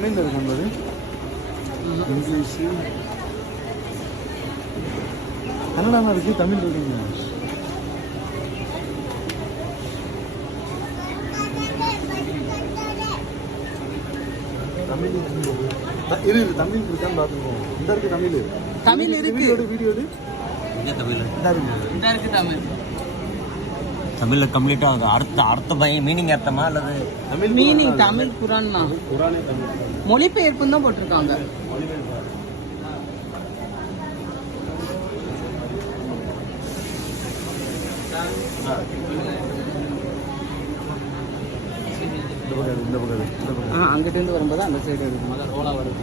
தமிழ் இருக்கும்போது இங்கிலீஷு கன்னடாலாம் இருக்குது, தமிழ் இருக்குங்க. தமிழ் இரு தமிழ் இருக்கான்னு பார்த்துருக்கோம். இந்த இருக்கு தமிழ், தமிழ் இருக்கு. வீடியோ தமிழ் தமிழ்ல கம்ப்ளீட்டா அர்த்த மீனிங் அர்த்தமா அல்லது தமிழ் மீனிங் தமிழ் குரான் தான். குரானே தமிழ் மொழிபெயர்ப்புன்னு தான் போட்டிருக்காங்க. அங்கிட்ட இருந்து வரும்போது அந்த சைடு ரோலா வருது.